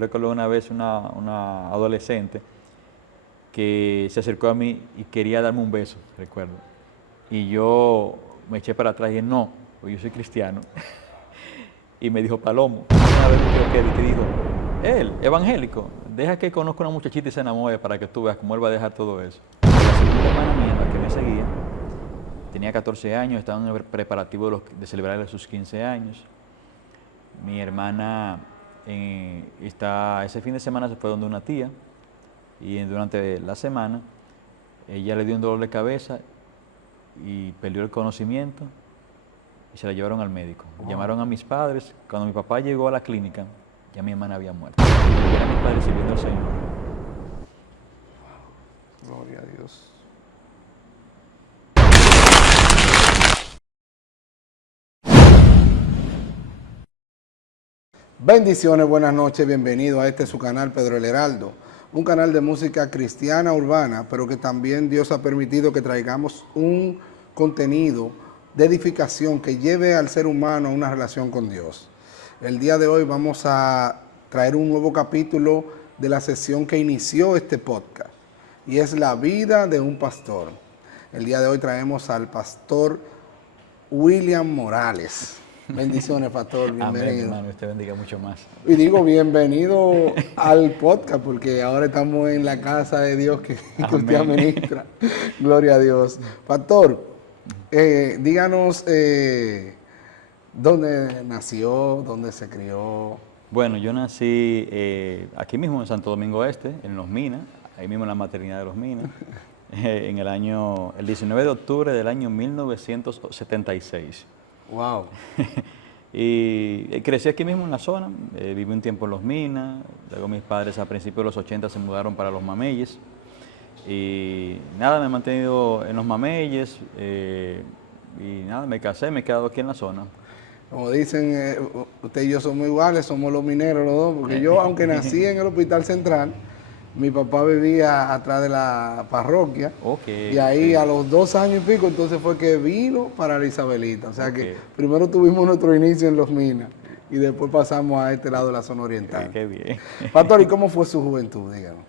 Yo recuerdo una vez una adolescente que se acercó a mí y quería darme un beso, recuerdo. Y yo me eché para atrás y dije, no, pues yo soy cristiano. Y me dijo, Palomo. Una vez me dijo, ¿qué dijo? Él, evangélico, deja que conozca una muchachita y se enamore para que tú veas cómo él va a dejar todo eso. La segunda hermana mía, la que me seguía, tenía 14 años, estaba en el preparativo de celebrar sus 15 años. Mi hermana ese fin de semana se fue donde una tía y durante la semana ella le dio un dolor de cabeza y perdió el conocimiento y se la llevaron al médico. Wow. Llamaron a mis padres. Cuando mi papá llegó a la clínica, ya mi hermana había muerto. Y eran mis padres sirviendo al Señor. Gloria a Dios. Bendiciones, buenas noches, bienvenido a este su canal Pedro el Heraldo, un canal de música cristiana urbana, pero que también Dios ha permitido que traigamos un contenido de edificación que lleve al ser humano a una relación con Dios. El día de hoy vamos a traer un nuevo capítulo de la sesión que inició este podcast, y es la vida de un pastor. El día de hoy traemos al pastor William Morales. Bendiciones, pastor, bienvenido. Amén, hermano, usted bendiga mucho más. Y digo bienvenido al podcast, porque ahora estamos en la casa de Dios que usted administra. Gloria a Dios. Pastor, díganos dónde nació, dónde se crió. Bueno, yo nací aquí mismo en Santo Domingo Este, en Los Minas, ahí mismo en la maternidad de Los Minas, en el 19 de octubre del año 1976. Wow. Y crecí aquí mismo en la zona, viví un tiempo en Los Minas, luego mis padres a principios de los 80 se mudaron para Los Mameyes. Y nada, me he mantenido en Los Mameyes y nada, me casé, me he quedado aquí en la zona. Como dicen, usted y yo somos iguales, somos los mineros los dos, porque yo, aunque nací en el Hospital Central, mi papá vivía atrás de la parroquia. Okay, y ahí sí. A los 2 años y pico, entonces fue que vino para la Isabelita. O sea que primero tuvimos nuestro inicio en Los Minas y después pasamos a este lado de la zona oriental. Qué bien. Pastor, ¿y cómo fue su juventud, díganos?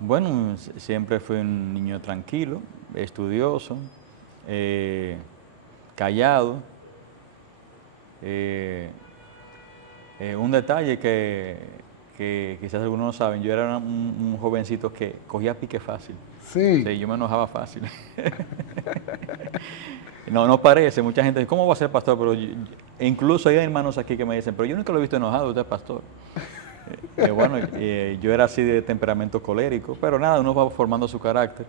Bueno, siempre fui un niño tranquilo, estudioso, callado. Un detalle que quizás algunos no saben, yo era un jovencito que cogía pique fácil. Sí. Sí, yo me enojaba fácil. No parece, mucha gente dice, ¿cómo va a ser pastor? Pero incluso hay hermanos aquí que me dicen, pero yo nunca lo he visto enojado, usted es pastor. Bueno, yo era así de temperamento colérico, pero nada, uno va formando su carácter.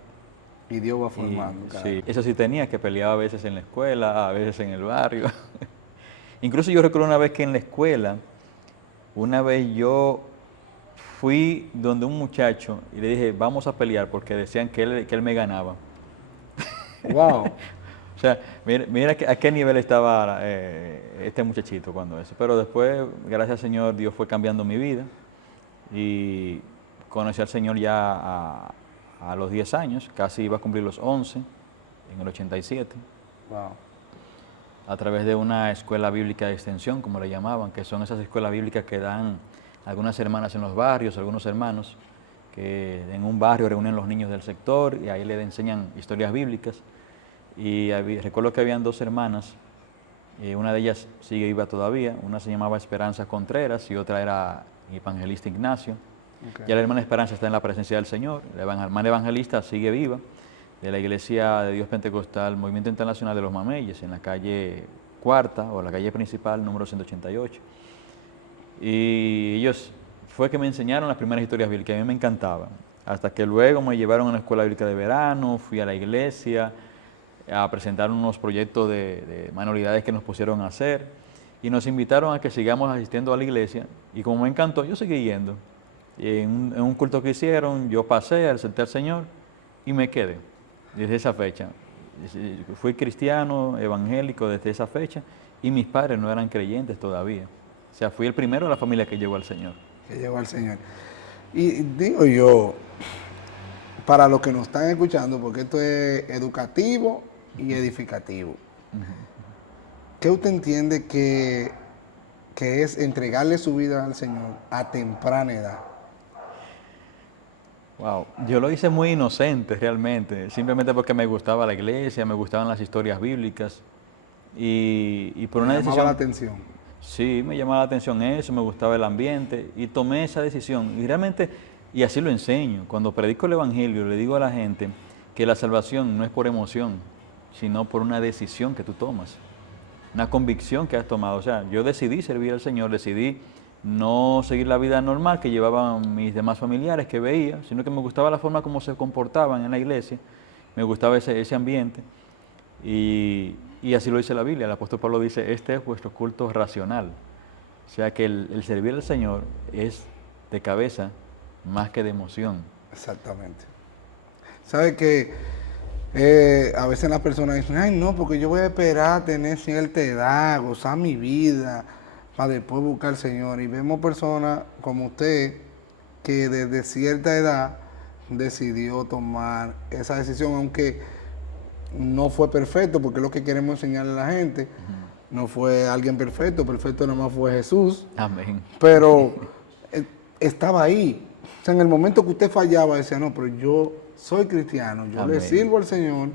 Y Dios va formando. Sí, eso sí tenía, que peleaba a veces en la escuela, a veces en el barrio. Incluso yo recuerdo una vez que en la escuela, una vez yo fui donde un muchacho y le dije, vamos a pelear, porque decían que él me ganaba. Wow. O sea, mira a qué nivel estaba este muchachito cuando eso. Pero después, gracias al Señor, Dios fue cambiando mi vida y conocí al Señor ya a los 10 años, casi iba a cumplir los 11, en el 87. Wow. A través de una escuela bíblica de extensión, como le llamaban, que son esas escuelas bíblicas que dan algunas hermanas en los barrios, algunos hermanos, que en un barrio reúnen los niños del sector y ahí les enseñan historias bíblicas. Y recuerdo que habían 2 hermanas, una de ellas sigue viva todavía, una se llamaba Esperanza Contreras y otra era Evangelista Ignacio. Okay. Ya la hermana Esperanza está en la presencia del Señor, la hermana Evangelista sigue viva, de la Iglesia de Dios Pentecostal, Movimiento Internacional de Los Mameyes, en la calle Cuarta, o la calle principal, número 188. Y ellos fue que me enseñaron las primeras historias bíblicas, a mí me encantaban, hasta que luego me llevaron a una escuela bíblica de verano, fui a la iglesia a presentar unos proyectos de manualidades que nos pusieron a hacer, y nos invitaron a que sigamos asistiendo a la iglesia, y como me encantó, yo seguí yendo. Y en un culto que hicieron, yo pasé, acepté al Señor, y me quedé. Desde esa fecha, fui cristiano, evangélico desde esa fecha, y mis padres no eran creyentes todavía. O sea, fui el primero de la familia que llegó al Señor. Que llegó al Señor. Y digo yo, para los que nos están escuchando, porque esto es educativo y edificativo, ¿qué usted entiende que que es entregarle su vida al Señor a temprana edad? Wow, yo lo hice muy inocente realmente, simplemente porque me gustaba la iglesia, me gustaban las historias bíblicas y por Me una llamaba la decisión, atención. sí, me llamaba la atención eso, me gustaba el ambiente y tomé esa decisión y realmente, y así lo enseño, cuando predico el Evangelio le digo a la gente que la salvación no es por emoción, sino por una decisión que tú tomas, una convicción que has tomado. O sea, yo decidí servir al Señor, decidí no seguir la vida normal que llevaban mis demás familiares que veía, sino que me gustaba la forma como se comportaban en la iglesia, me gustaba ese ambiente y así lo dice la Biblia. El apóstol Pablo dice, este es vuestro culto racional. O sea que el servir al Señor es de cabeza más que de emoción. Exactamente. ¿Sabe que a veces las personas dicen, ay no, porque yo voy a esperar a tener cierta edad, gozar mi vida, para después buscar al Señor? Y vemos personas como usted que desde cierta edad decidió tomar esa decisión, aunque no fue perfecto, porque es lo que queremos enseñarle a la gente. No fue alguien perfecto, perfecto nomás fue Jesús, Amén. pero estaba ahí. O sea, en el momento que usted fallaba, decía, no, pero yo soy cristiano, yo le Amén. sirvo al Señor,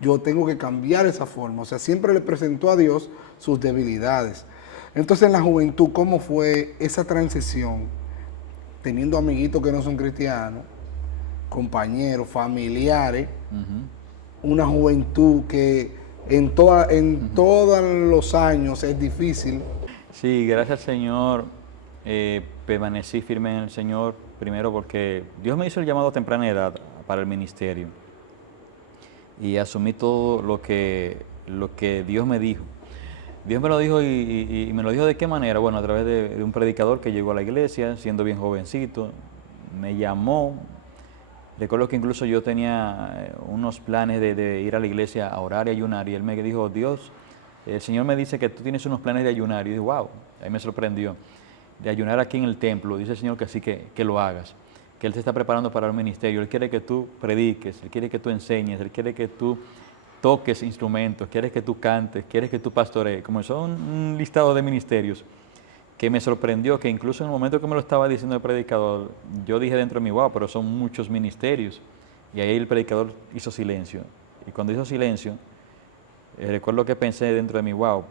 yo tengo que cambiar esa forma. O sea, siempre le presentó a Dios sus debilidades. Entonces, en la juventud, ¿cómo fue esa transición? Teniendo amiguitos que no son cristianos, compañeros, familiares, una juventud que en todos los años es difícil. Sí, gracias al Señor, permanecí firme en el Señor, primero porque Dios me hizo el llamado a temprana edad para el ministerio y asumí todo lo que Dios me dijo. Dios me lo dijo y me lo dijo de qué manera. Bueno, a través de un predicador que llegó a la iglesia, siendo bien jovencito, me llamó. Recuerdo que incluso yo tenía unos planes de ir a la iglesia a orar y ayunar y él me dijo, Dios, el Señor me dice que tú tienes unos planes de ayunar. Y yo dije, wow, ahí me sorprendió. De ayunar aquí en el templo, dice el Señor que sí, que lo hagas. Que Él te está preparando para el ministerio. Él quiere que tú prediques, Él quiere que tú enseñes, Él quiere que tú toques instrumentos, quiere que tú cantes, quiere que tú pastorees. Comenzó un listado de ministerios que me sorprendió, que incluso en el momento que me lo estaba diciendo el predicador, yo dije dentro de mí, wow, pero son muchos ministerios. Y ahí el predicador hizo silencio. Y cuando hizo silencio, recuerdo que pensé dentro de mí, wow,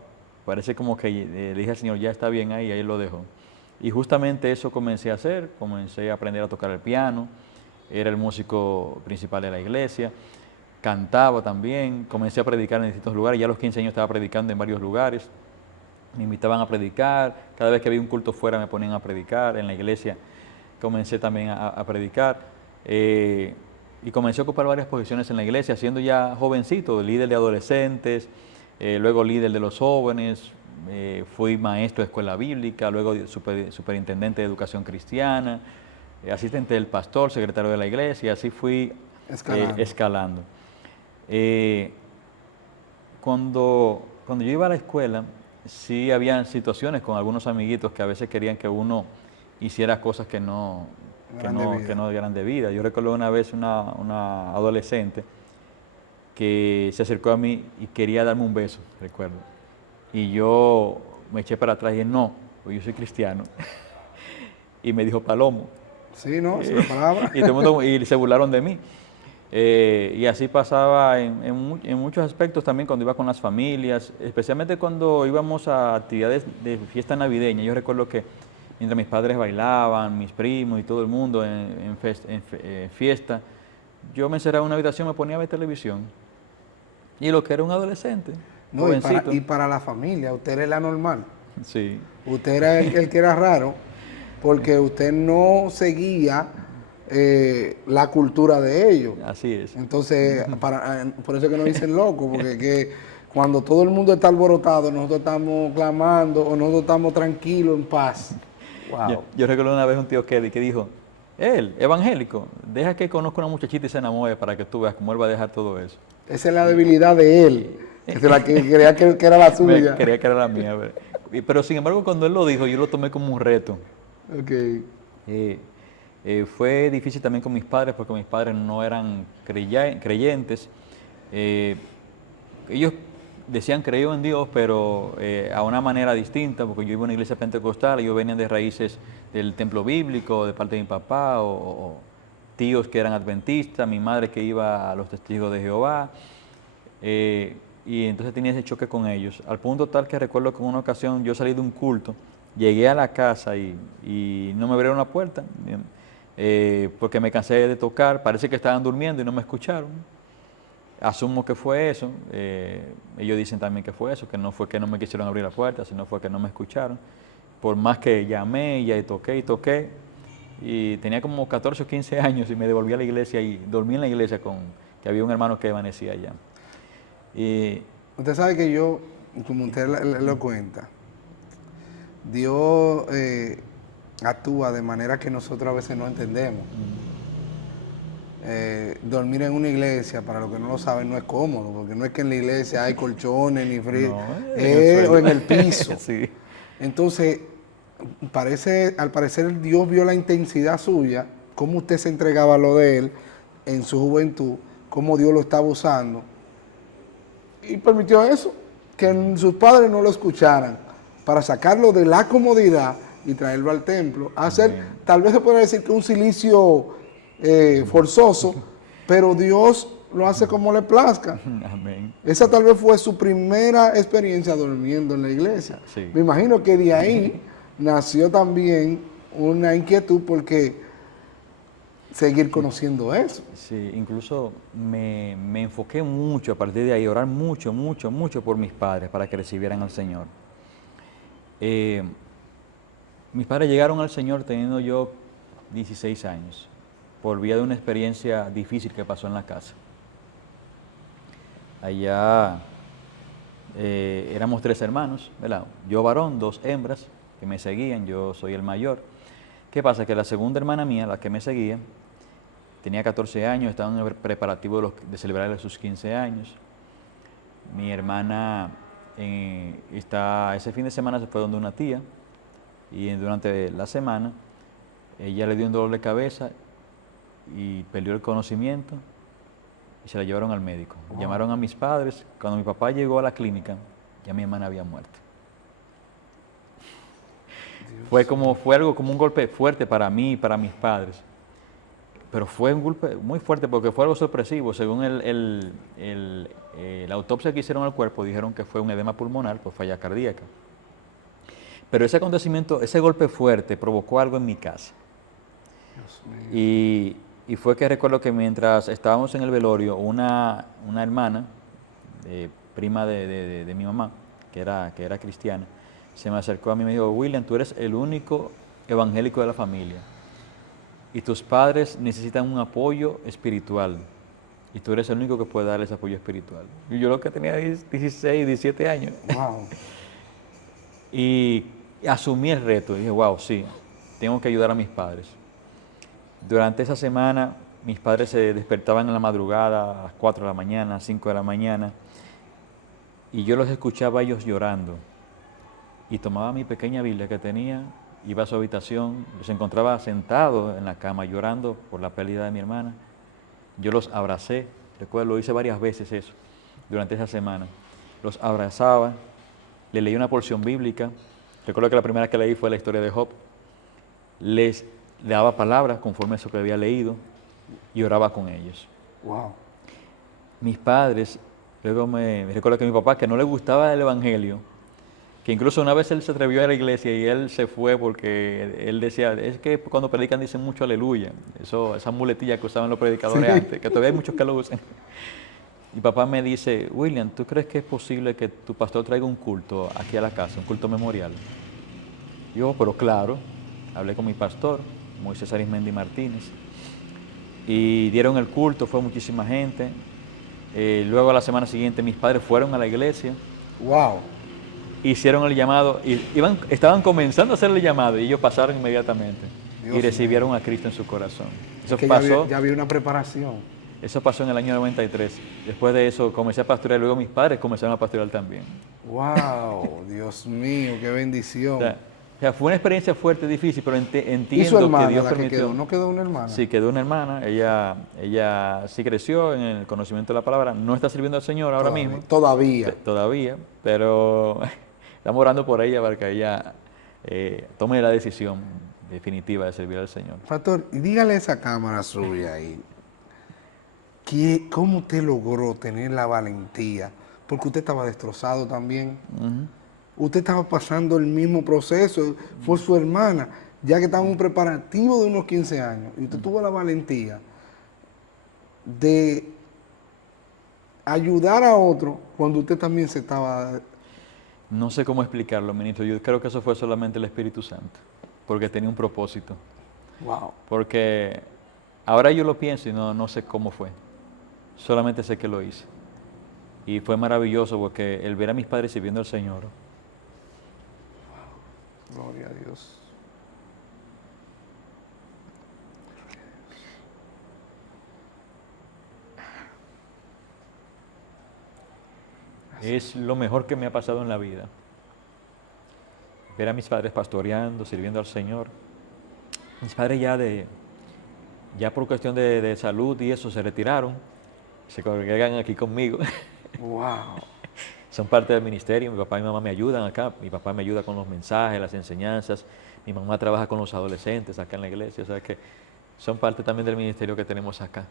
parece como que le dije al Señor, ya está bien ahí, ahí lo dejo. Y justamente eso comencé a hacer, comencé a aprender a tocar el piano, era el músico principal de la iglesia, cantaba también, comencé a predicar en distintos lugares, ya a los 15 años estaba predicando en varios lugares, me invitaban a predicar, cada vez que había un culto fuera me ponían a predicar, en la iglesia comencé también a predicar, y comencé a ocupar varias posiciones en la iglesia, siendo ya jovencito, líder de adolescentes, luego líder de los jóvenes, fui maestro de escuela bíblica, luego superintendente de educación cristiana, asistente del pastor, secretario de la iglesia, y así fui escalando. Cuando yo iba a la escuela, sí había situaciones con algunos amiguitos que a veces querían que uno hiciera cosas que no eran de vida. Yo recuerdo una vez una adolescente que se acercó a mí y quería darme un beso, recuerdo. Y yo me eché para atrás y dije, no, pues yo soy cristiano. Y me dijo Palomo. Sí, ¿no? Es la palabra. Y todo el mundo, y se burlaron de mí. Y así pasaba en muchos aspectos también cuando iba con las familias, especialmente cuando íbamos a actividades de fiesta navideña. Yo recuerdo que mientras mis padres bailaban, mis primos y todo el mundo en fiesta, yo me encerraba en una habitación, me ponía a ver televisión. Y lo que era un adolescente, No, jovencito. y para la familia, usted era la normal. Sí. Usted era el que era raro, porque usted no seguía la cultura de ellos. Así es. Entonces, por eso es que nos dicen locos, porque que cuando todo el mundo está alborotado, nosotros estamos clamando o nosotros estamos tranquilos, en paz. Wow. Yo recuerdo una vez un tío que dijo, él, evangélico, deja que conozca una muchachita y se enamore para que tú veas cómo él va a dejar todo eso. Esa es la debilidad de él. Esa es la que creía que era la suya. Quería que era la mía. Pero sin embargo, cuando él lo dijo, yo lo tomé como un reto. Okay. Fue difícil también con mis padres, porque mis padres no eran creyentes. Ellos decían creían en Dios, pero a una manera distinta, porque yo iba a una iglesia pentecostal, ellos venían de raíces del templo bíblico, de parte de mi papá, o tíos que eran adventistas, mi madre que iba a los testigos de Jehová, y entonces tenía ese choque con ellos, al punto tal que recuerdo que en una ocasión yo salí de un culto, llegué a la casa y no me abrieron la puerta, porque me cansé de tocar, parece que estaban durmiendo y no me escucharon. Asumo que fue eso, ellos dicen también que fue eso, que no fue que no me quisieron abrir la puerta, sino fue que no me escucharon. Por más que llamé y toqué, y tenía como 14 o 15 años y me devolví a la iglesia y dormí en la iglesia que había un hermano que desvanecía allá. Y, Usted sabe que yo, como usted lo cuenta, Dios actúa de manera que nosotros a veces no entendemos. Dormir en una iglesia, para los que no lo saben, no es cómodo, porque no es que en la iglesia hay colchones ni frío, o en el piso. Sí. Entonces, al parecer Dios vio la intensidad suya, cómo usted se entregaba a lo de él en su juventud, cómo Dios lo estaba usando, y permitió eso, que sus padres no lo escucharan, para sacarlo de la comodidad y traerlo al templo, hacer, tal vez se puede decir que un silicio forzoso, pero Dios lo hace como le plazca. Amén. Esa tal vez fue su primera experiencia durmiendo en la iglesia. Sí. Me imagino que de ahí nació también una inquietud porque seguir conociendo eso. Sí, incluso me enfoqué mucho a partir de ahí, orar mucho por mis padres para que recibieran al Señor. Mis padres llegaron al Señor teniendo yo 16 años, por vía de una experiencia difícil que pasó en la casa. Allá éramos 3 hermanos, ¿verdad? Yo varón, 2 hembras que me seguían, yo soy el mayor. ¿Qué pasa? Que la segunda hermana mía, la que me seguía, tenía 14 años, estaba en el preparativo de celebrar sus 15 años. Mi hermana ese fin de semana se fue donde una tía y durante la semana ella le dio un dolor de cabeza y perdió el conocimiento y se la llevaron al médico. Wow. Llamaron a mis padres. Cuando mi papá llegó a la clínica, ya mi hermana había muerto. Fue algo como un golpe fuerte para mí y para mis padres. Pero fue un golpe muy fuerte porque fue algo sorpresivo. Según la autopsia que hicieron al cuerpo, dijeron que fue un edema pulmonar por falla cardíaca. Pero ese acontecimiento, ese golpe fuerte, provocó algo en mi casa. Y fue que recuerdo que mientras estábamos en el velorio, una hermana, prima de mi mamá, que era cristiana, se me acercó a mí y me dijo: William, tú eres el único evangélico de la familia y tus padres necesitan un apoyo espiritual y tú eres el único que puede darles apoyo espiritual. Y yo lo que tenía 16, 17 años. Wow. Y asumí el reto y dije: wow, sí, tengo que ayudar a mis padres. Durante esa semana, mis padres se despertaban en la madrugada, a las 4 de la mañana, a las 5 de la mañana, y yo los escuchaba a ellos llorando. Y tomaba mi pequeña Biblia que tenía, iba a su habitación, los encontraba sentados en la cama llorando por la pérdida de mi hermana. Yo los abracé, recuerdo, lo hice varias veces eso, durante esa semana. Los abrazaba, le leí una porción bíblica. Recuerdo que la primera que leí fue la historia de Job. Le daba palabras conforme a eso que había leído y oraba con ellos. Wow. Mis padres, luego me recuerdo que mi papá, que no le gustaba el evangelio, que incluso una vez él se atrevió a la iglesia y él se fue porque él decía: es que cuando predican dicen mucho aleluya, esa muletilla que usaban los predicadores antes, que todavía hay muchos que lo usan. Y papá me dice: William, ¿tú crees que es posible que tu pastor traiga un culto aquí a la casa, un culto memorial? Yo, pero claro, hablé con mi pastor, Moisés Arismendi Martínez, y dieron el culto, fue muchísima gente. Luego a la semana siguiente mis padres fueron a la iglesia. Wow. Hicieron el llamado, estaban comenzando a hacer el llamado y ellos pasaron inmediatamente. Dios y recibieron mío a Cristo en su corazón. Eso es que pasó, ya había una preparación. Eso pasó en el año 93. Después de eso comencé a pastorear, luego mis padres comenzaron a pastorear también. ¡Wow! Dios mío, qué bendición. O sea, sea, fue una experiencia fuerte, difícil, pero ¿Y su entiendo que hermana, Dios la que permitió. quedó? ¿No quedó una hermana? Sí, quedó una hermana, ella sí creció en el conocimiento de la palabra, no está sirviendo al Señor ahora Todavía. mismo, Todavía. todavía, pero estamos orando por ella para que ella tome la decisión definitiva de servir al Señor. Pastor, y dígale a esa cámara suya ahí, ¿cómo usted logró tener la valentía? Porque usted estaba destrozado también. Ujú. Usted estaba pasando el mismo proceso, fue su hermana, ya que estaba en un preparativo de unos 15 años. Y usted tuvo la valentía de ayudar a otro cuando usted también se estaba... No sé cómo explicarlo, ministro, yo creo que eso fue solamente el Espíritu Santo, porque tenía un propósito, Wow. porque ahora yo lo pienso y no sé cómo fue, solamente sé que lo hice. Y fue maravilloso porque el ver a mis padres sirviendo al Señor, Gloria a Dios. es lo mejor que me ha pasado en la vida. Ver a mis padres pastoreando, sirviendo al Señor. Mis padres ya por cuestión de salud y eso se retiraron, se congregan aquí conmigo. Wow. Son parte del ministerio, mi papá y mi mamá me ayudan acá, mi papá me ayuda con los mensajes, las enseñanzas, mi mamá trabaja con los adolescentes acá en la iglesia, o sea que son parte también del ministerio que tenemos acá.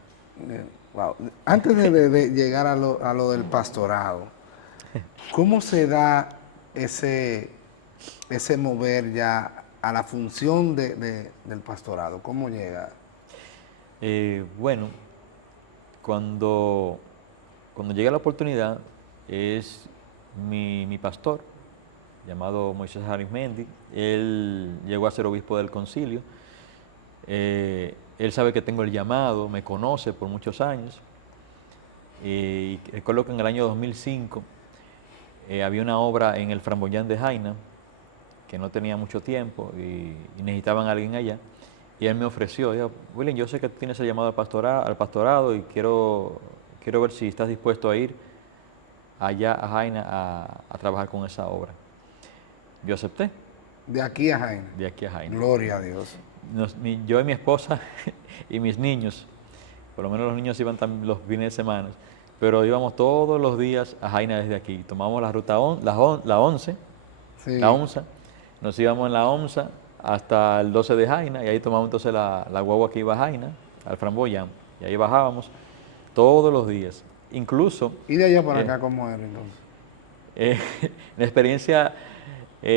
Wow. Antes de llegar a lo del pastorado, ¿cómo se da ese mover ya a la función del pastorado? ¿Cómo llega? Bueno, cuando llega la oportunidad, es mi pastor, llamado Moisés Arismendi, él llegó a ser obispo del concilio, él sabe que tengo el llamado, me conoce por muchos años, y recuerdo que en el año 2005 había una obra en el Framboyán de Jaina, que no tenía mucho tiempo y necesitaban a alguien allá, y él me ofreció, dijo, William, yo sé que tienes el llamado al pastorado y quiero ver si estás dispuesto a ir allá a Jaina a trabajar con esa obra. Yo acepté, De aquí a Jaina. de aquí a Jaina. Gloria a Dios. Yo y mi esposa y mis niños, por lo menos los niños iban también los fines de semana, pero íbamos todos los días a Jaina desde aquí. Tomamos la ruta la 11, Sí. la ONSA, nos íbamos en la ONSA hasta el 12 de Jaina y ahí tomamos entonces la guagua que iba a Jaina, al Framboyán, y ahí bajábamos todos los días. Incluso ¿Y de allá para acá cómo era entonces? la experiencia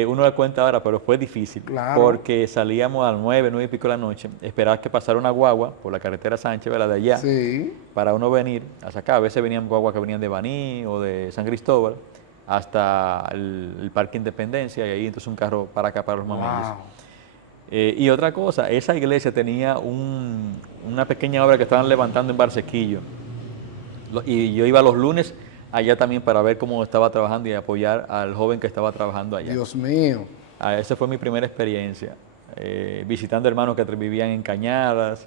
uno la cuenta ahora, pero fue difícil, Claro. porque salíamos a las 9 y pico de la noche, esperar que pasara una guagua por la carretera Sánchez, ¿verdad? De allá, Sí. para uno venir hasta acá. A veces venían guaguas que venían de Baní o de San Cristóbal hasta el Parque Independencia y ahí entonces un carro para acá para los mamellos. Wow. Y otra cosa, esa iglesia tenía una pequeña obra que estaban levantando en Barsequillo. Y yo iba los lunes allá también para ver cómo estaba trabajando y apoyar al joven que estaba trabajando allá. Dios mío. Esa fue mi primera experiencia, visitando hermanos que vivían en Cañadas,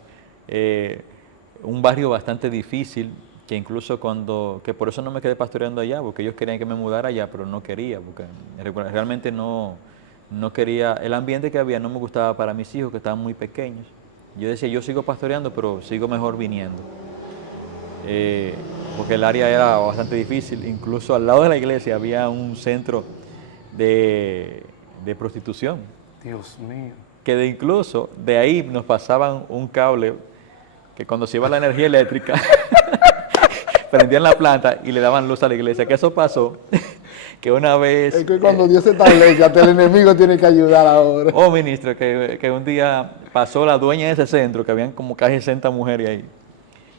un barrio bastante difícil, que incluso que por eso no me quedé pastoreando allá, porque ellos querían que me mudara allá, pero no quería, porque realmente no quería, el ambiente que había no me gustaba para mis hijos, que estaban muy pequeños. Yo decía, yo sigo pastoreando, pero sigo mejor viniendo. Porque el área era bastante difícil, incluso al lado de la iglesia había un centro de prostitución, Dios mío. que incluso de ahí nos pasaban un cable que cuando se iba la energía eléctrica prendían la planta y le daban luz a la iglesia, que eso pasó, que una vez... Es que cuando Dios se establece, hasta el enemigo tiene que ayudar ahora. Oh, ministro, que un día pasó la dueña de ese centro, que habían como casi 60 mujeres ahí,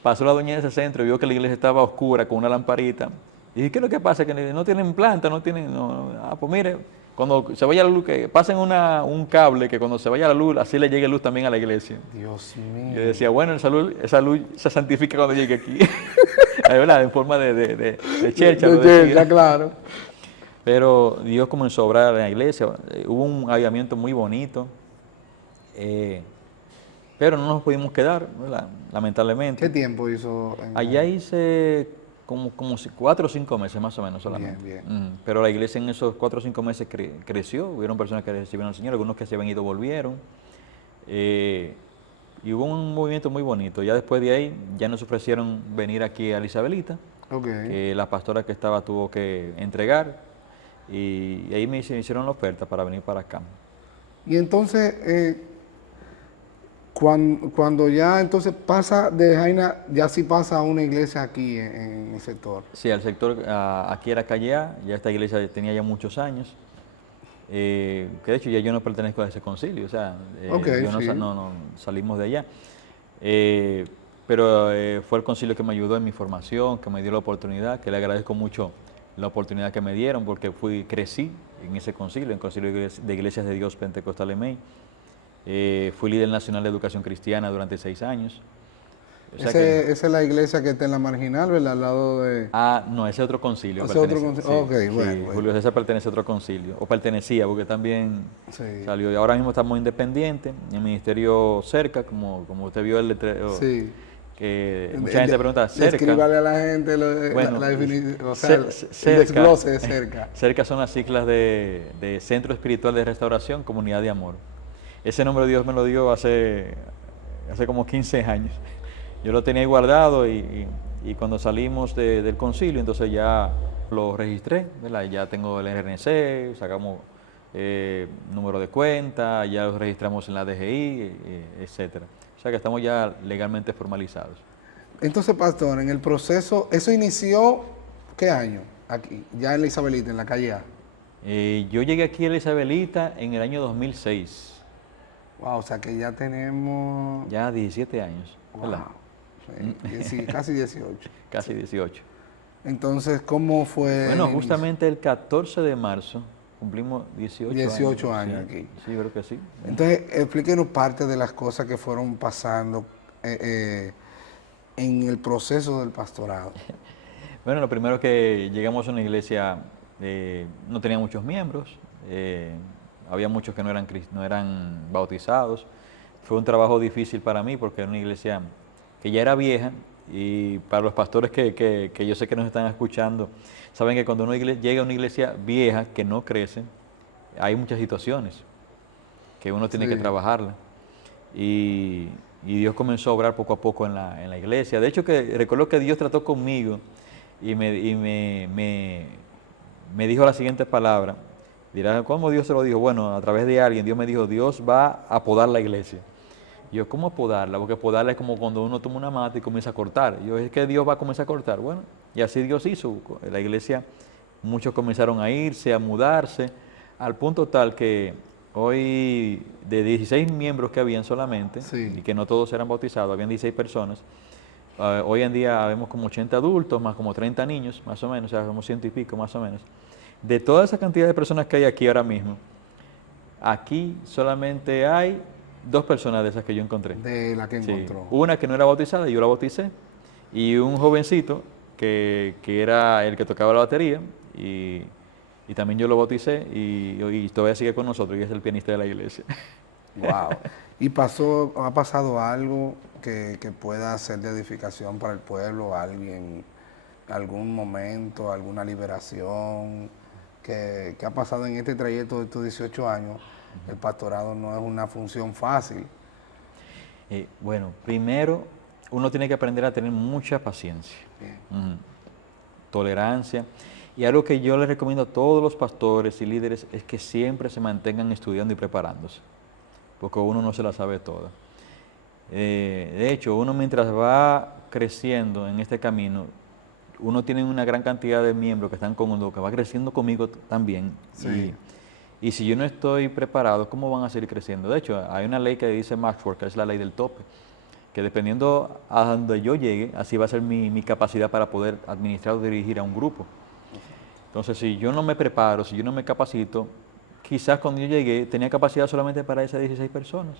pasó la dueña de ese centro y vio que la iglesia estaba oscura con una lamparita. Y dije, ¿qué es lo que pasa? Que no tienen planta, no tienen... pues mire, cuando se vaya la luz, que pasen un cable, que cuando se vaya la luz, así le llegue luz también a la iglesia. Dios Y mío. yo decía, bueno, esa luz se santifica cuando llegue aquí. Es verdad, en forma de chercha. lo decía. Ya, claro. Pero Dios comenzó a obrar en la iglesia. Hubo un avivamiento muy bonito. Pero no nos pudimos quedar, ¿verdad? Lamentablemente. ¿Qué tiempo hizo? Allá hice como 4 o 5 meses más o menos solamente. Bien, bien. Pero la iglesia en esos 4 o 5 meses creció, hubieron personas que recibieron al Señor, algunos que se habían ido volvieron. Y hubo un movimiento muy bonito. Ya después de ahí, ya nos ofrecieron venir aquí a la Isabelita, Ok. que la pastora que estaba tuvo que entregar, y ahí me hicieron la oferta para venir para acá. Y entonces, cuando ya entonces pasa de Jaina, ya sí pasa a una iglesia aquí en el sector. Sí, al sector, aquí era calle A, ya esta iglesia tenía ya muchos años, que de hecho ya yo no pertenezco a ese concilio, o sea, Ok, yo sí. no salimos de allá. Pero fue el concilio que me ayudó en mi formación, que me dio la oportunidad, que le agradezco mucho la oportunidad que me dieron, porque crecí en ese concilio, en el Concilio de Iglesias de Dios Pentecostal EMEI. Fui líder nacional de educación cristiana durante 6 años. O sea Esa es la iglesia que está en la Marginal, ¿verdad? Al lado de... no, ese es otro concilio. Ese otro concilio. Sí, Ok, sí, bueno. Julio César pertenece a otro concilio, o pertenecía, porque también Sí. salió. Y ahora mismo estamos independientes, en el ministerio cerca, como usted vio el letrero, Sí. que mucha gente pregunta, cerca. Descríbale a la gente Bueno, la definición, o sea, el cerca, desglose de cerca. Cerca son las siglas de Centro Espiritual de Restauración, Comunidad de Amor. Ese nombre Dios me lo dio hace como 15 años. Yo lo tenía ahí guardado y cuando salimos del concilio, entonces ya lo registré, ¿verdad? Ya tengo el RNC, sacamos número de cuenta, ya lo registramos en la DGI, etcétera. O sea que estamos ya legalmente formalizados. Entonces, pastor, en el proceso, ¿eso inició qué año? Aquí, ya en la Isabelita, en la calle A. Yo llegué aquí a la Isabelita en el año 2006, Wow, o sea que ya tenemos... ya 17 años, ¿verdad? Wow, sí, casi 18. Casi 18. Entonces, ¿cómo fue? Bueno, el justamente el 14 de marzo cumplimos 18 años. 18 años Sí, aquí. sí, yo creo que sí. inicio? Entonces, explíquenos parte de las cosas que fueron pasando en el proceso del pastorado. Bueno, lo primero que llegamos a una iglesia, no tenía muchos miembros, había muchos que no eran bautizados. Fue un trabajo difícil para mí porque era una iglesia que ya era vieja, y para los pastores que yo sé que nos están escuchando, saben que cuando uno llega a una iglesia vieja que no crece, hay muchas situaciones que uno tiene que trabajarla. Y Dios comenzó a obrar poco a poco en la iglesia. De hecho, que recuerdo que Dios trató conmigo y me dijo la siguiente palabra. Dirá, ¿cómo Dios se lo dijo? Bueno, a través de alguien. Dios me dijo, Dios va a podar la iglesia. Y yo, ¿cómo podarla? Porque podarla es como cuando uno toma una mata y comienza a cortar. Yo, ¿es que Dios va a comenzar a cortar? Bueno, y así Dios hizo. La iglesia, muchos comenzaron a irse, a mudarse, al punto tal que hoy, de 16 miembros que habían solamente, y que no todos eran bautizados, habían 16 personas, hoy en día vemos como 80 adultos, más como 30 niños, más o menos, o sea, como 100 y pico, más o menos. De toda esa cantidad de personas que hay aquí ahora mismo, aquí solamente hay 2 personas de esas que yo encontré. De la que encontró. Una que no era bautizada y yo la bauticé, y un jovencito que era el que tocaba la batería, y también yo lo bauticé, y todavía sigue con nosotros, y es el pianista de la iglesia. Wow. ¿Y ha pasado algo que pueda ser de edificación para el pueblo? ¿Alguien, algún momento, alguna liberación que ha pasado en este trayecto de estos 18 años? El pastorado no es una función fácil. Bueno, primero uno tiene que aprender a tener mucha paciencia, tolerancia, y algo que yo les recomiendo a todos los pastores y líderes es que siempre se mantengan estudiando y preparándose, porque uno no se la sabe toda. De hecho, uno mientras va creciendo en este camino, uno tiene una gran cantidad de miembros que están conmigo, que va creciendo conmigo también. Sí. Y si yo no estoy preparado, ¿cómo van a seguir creciendo? De hecho, hay una ley que dice Maxwell, que es la ley del tope, que dependiendo a donde yo llegue, así va a ser mi capacidad para poder administrar o dirigir a un grupo. Entonces, si yo no me preparo, si yo no me capacito, quizás cuando yo llegué tenía capacidad solamente para esas 16 personas,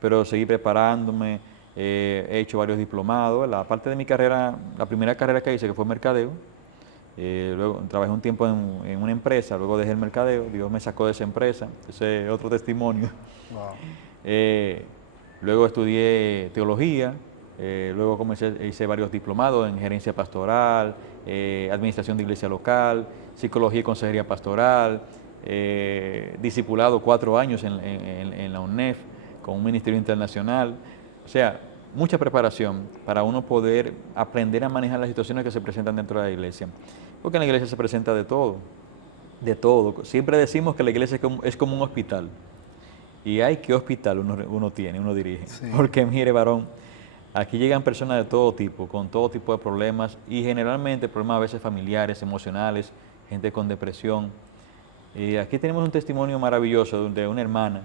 pero seguí preparándome, he hecho varios diplomados. La parte de mi carrera, la primera carrera que hice, que fue mercadeo, luego trabajé un tiempo en una empresa, luego dejé el mercadeo, Dios me sacó de esa empresa, ese es otro testimonio. Wow. Luego estudié teología, Luego hice varios diplomados en gerencia pastoral, administración de iglesia local, psicología y consejería pastoral, discipulado 4 años en la UNEF con un ministerio internacional. O sea, mucha preparación para uno poder aprender a manejar las situaciones que se presentan dentro de la iglesia. Porque en la iglesia se presenta de todo, de todo. Siempre decimos que la iglesia es como un hospital. Y hay qué hospital uno tiene, uno dirige. Sí. Porque mire, varón, aquí llegan personas de todo tipo, con todo tipo de problemas y generalmente problemas a veces familiares, emocionales, gente con depresión. Y aquí tenemos un testimonio maravilloso de una hermana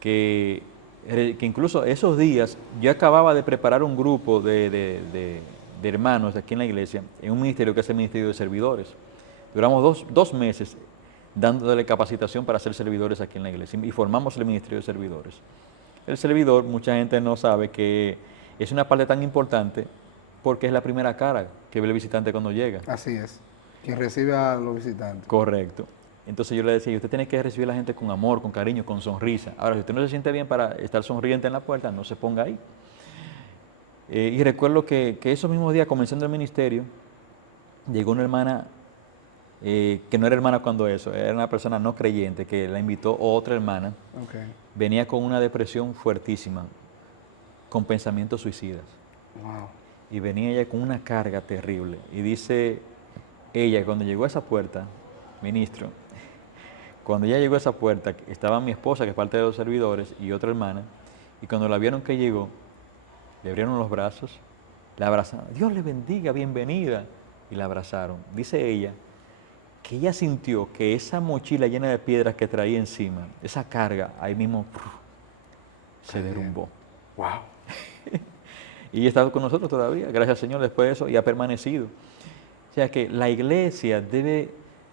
que incluso esos días yo acababa de preparar un grupo de hermanos aquí en la iglesia, en un ministerio que es el Ministerio de Servidores. Duramos dos meses dándole capacitación para ser servidores aquí en la iglesia y formamos el Ministerio de Servidores. El servidor, mucha gente no sabe que es una parte tan importante porque es la primera cara que ve el visitante cuando llega. Así es, quien recibe a los visitantes. Correcto. Entonces yo le decía, usted tiene que recibir a la gente con amor, con cariño, con sonrisa. Ahora, si usted no se siente bien para estar sonriente en la puerta, no se ponga ahí. Y recuerdo que esos mismos días, comenzando el ministerio, llegó una hermana, que no era hermana cuando eso, era una persona no creyente, que la invitó otra hermana. Okay. Venía con una depresión fuertísima, con pensamientos suicidas. Wow. Y venía ella con una carga terrible. Y dice ella, cuando llegó a esa puerta, ministro, cuando ella llegó a esa puerta, estaba mi esposa, que es parte de los servidores, y otra hermana, y cuando la vieron que llegó, le abrieron los brazos, la abrazaron, Dios le bendiga, bienvenida, y la abrazaron. Dice ella que ella sintió que esa mochila llena de piedras que traía encima, esa carga, ahí mismo se derrumbó. ¡Wow! Y ella está con nosotros todavía, gracias al Señor, después de eso, y ha permanecido. O sea que la iglesia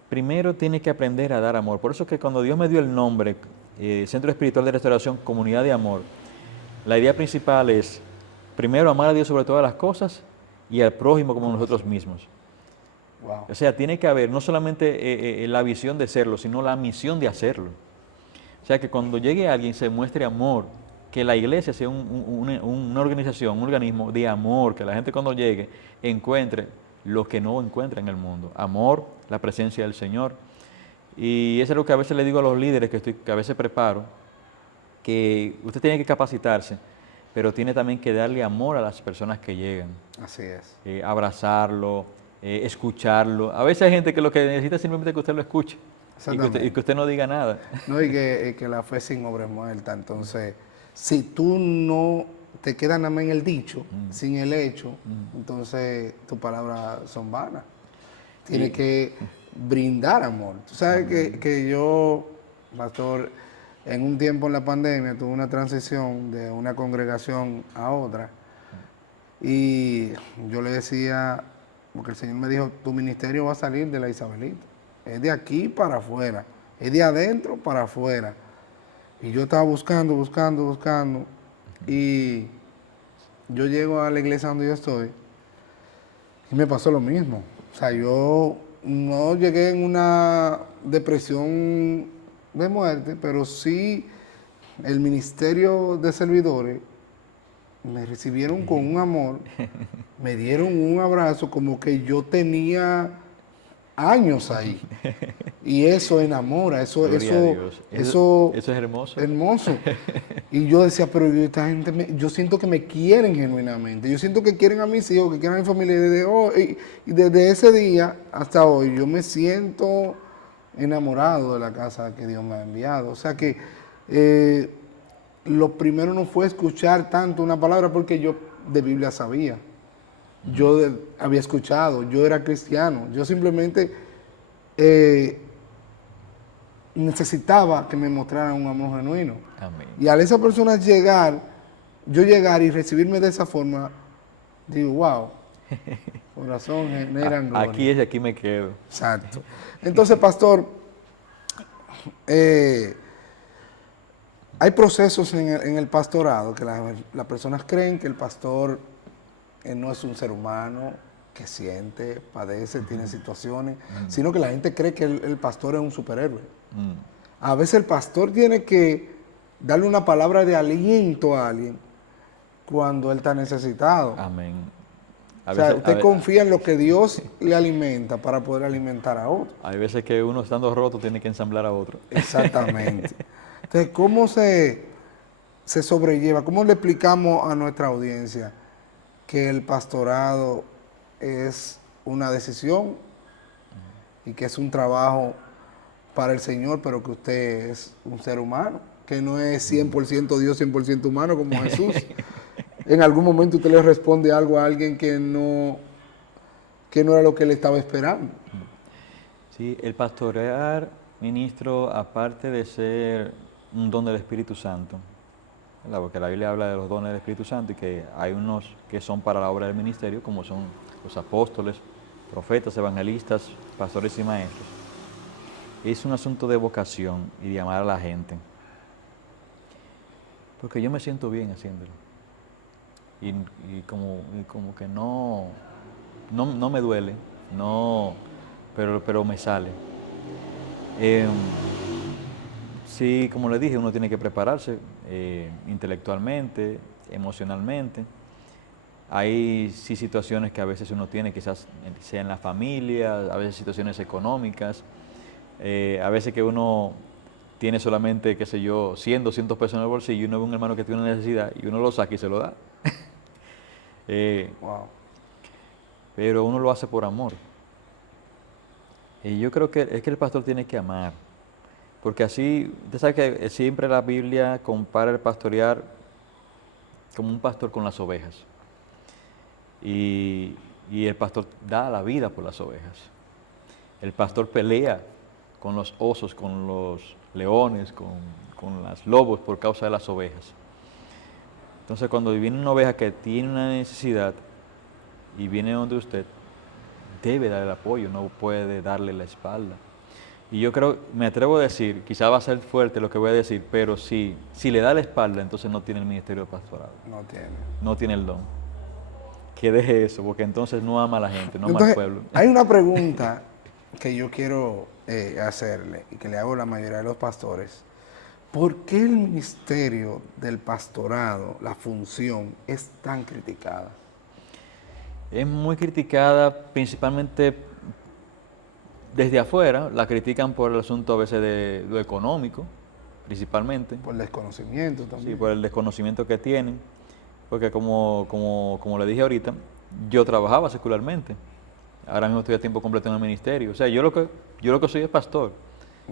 primero tiene que aprender a dar amor. Por eso es que cuando Dios me dio el nombre, Centro Espiritual de Restauración, Comunidad de Amor, la idea principal es, primero, amar a Dios sobre todas las cosas y al prójimo como nosotros mismos. Wow. O sea, tiene que haber no solamente la visión de serlo, sino la misión de hacerlo. O sea, que cuando llegue alguien se muestre amor, que la iglesia sea una organización, un organismo de amor, que la gente cuando llegue encuentre lo que no encuentra en el mundo. Amor, la presencia del Señor. Y eso es lo que a veces le digo a los líderes que a veces preparo, que usted tiene que capacitarse, pero tiene también que darle amor a las personas que llegan. Así es. Abrazarlo, escucharlo. A veces hay gente que lo que necesita es simplemente que usted lo escuche y que usted no diga nada. No, y que la fe sin obra es muerta. Entonces, si tú no te quedas nada más en el dicho, sin el hecho, entonces tus palabras son vanas. Tienes que brindar amor. Tú sabes que yo, pastor, en un tiempo en la pandemia tuve una transición de una congregación a otra y yo le decía, porque el Señor me dijo, tu ministerio va a salir de la Isabelita, es de aquí para afuera, es de adentro para afuera. Y yo estaba buscando y yo llego a la iglesia donde yo estoy y me pasó lo mismo. O sea, yo no llegué en una depresión de muerte, pero sí el ministerio de servidores me recibieron con un amor, me dieron un abrazo como que yo tenía años ahí. Y eso enamora, eso es hermoso. Hermoso. Y yo decía, pero esta gente, yo siento que me quieren genuinamente. Yo siento que quieren a mis hijos, que quieren a mi familia. Y desde ese día hasta hoy, yo me siento enamorado de la casa que Dios me ha enviado. O sea que lo primero no fue escuchar tanto una palabra porque yo de Biblia sabía. Yo había escuchado, yo era cristiano. Yo simplemente necesitaba que me mostraran un amor genuino. Amén. Y al esa persona llegar y recibirme de esa forma, digo, wow, corazón generan gloria. Aquí es y aquí me quedo. Exacto. Entonces, pastor, hay procesos en el pastorado que las personas creen que el pastor no es un ser humano que siente, padece, tiene situaciones, sino que la gente cree que el pastor es un superhéroe. A veces el pastor tiene que darle una palabra de aliento a alguien cuando él está necesitado. Amén. O sea, usted confía en lo que Dios le alimenta para poder alimentar a otro. Hay veces que uno estando roto tiene que ensamblar a otro. Exactamente. Entonces, ¿cómo se sobrelleva? ¿Cómo le explicamos a nuestra audiencia que el pastorado es una decisión y que es un trabajo para el Señor, pero que usted es un ser humano, que no es 100% Dios, 100% humano como Jesús? En algún momento usted le responde algo a alguien que no era lo que él estaba esperando. Sí, el pastorear, ministro, aparte de ser un don del Espíritu Santo, ¿verdad? Porque la Biblia habla de los dones del Espíritu Santo y que hay unos que son para la obra del ministerio, como son los apóstoles, profetas, evangelistas, pastores y maestros. Es un asunto de vocación y de amar a la gente. Porque yo me siento bien haciéndolo. Y como que no me duele, pero me sale. Sí, como le dije, uno tiene que prepararse intelectualmente, emocionalmente. Hay sí situaciones que a veces uno tiene, quizás sea en la familia, a veces situaciones económicas, a veces que uno tiene solamente, qué sé yo, 100, 200 pesos en el bolsillo y uno ve un hermano que tiene una necesidad y uno lo saca y se lo da. Wow. Pero uno lo hace por amor. Y yo creo que es que el pastor tiene que amar. Porque así, usted sabe que siempre la Biblia compara el pastorear como un pastor con las ovejas. Y el pastor da la vida por las ovejas. El pastor pelea con los osos, con los leones, con los lobos por causa de las ovejas. Entonces cuando viene una oveja que tiene una necesidad y viene donde usted, debe darle el apoyo, no puede darle la espalda. Y yo creo, me atrevo a decir, quizá va a ser fuerte lo que voy a decir, pero si le da la espalda, entonces no tiene el ministerio de pastorado. No tiene el don. Que deje eso, porque entonces no ama a la gente, no ama al pueblo. Hay una pregunta que yo quiero hacerle y que le hago a la mayoría de los pastores. ¿Por qué el ministerio del pastorado, la función, es tan criticada? Es muy criticada principalmente desde afuera, la critican por el asunto a veces de lo económico, principalmente. Por el desconocimiento también. Sí, por el desconocimiento que tienen, porque como le dije ahorita, yo trabajaba secularmente, ahora mismo estoy a tiempo completo en el ministerio, o sea, yo lo que soy es pastor,